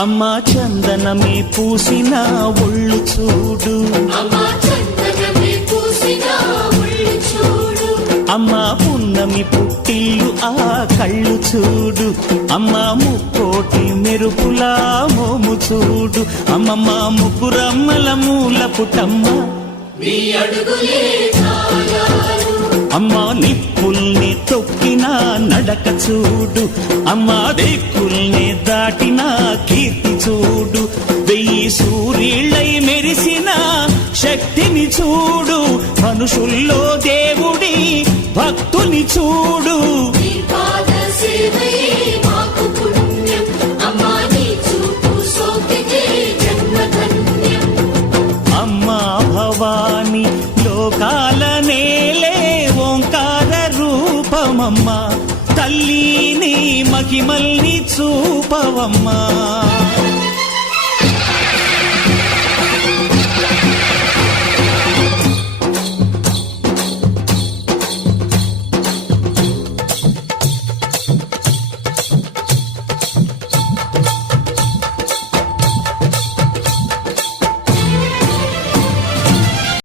అమ్మా చందనమే పూసిన ఒళ్ళు చూడు, అమ్మా పున్నమి పుట్టిల్లు ఆ కళ్ళు చూడు, అమ్మా ముక్కోటి మెరుపులా మోము చూడు, అమ్మమ్మ ముగ్గురమ్మల మూల పుటమ్మ అమ్మా నిప్పుల్ని తొక్కిన నడక చూడు, అమ్మా దిక్కుల్ని దాటిన కీర్తి చూడు, 1000 సూర్యుళ్ళై మెరిసిన శక్తిని చూడు, మనుషుల్లో దేవుడి భక్తుని చూడు. అమ్మా భవాని లోకాల నేలే ఓంకార రూపమమ్మా, తల్లిని మహిమల్ని చూపవమ్మా.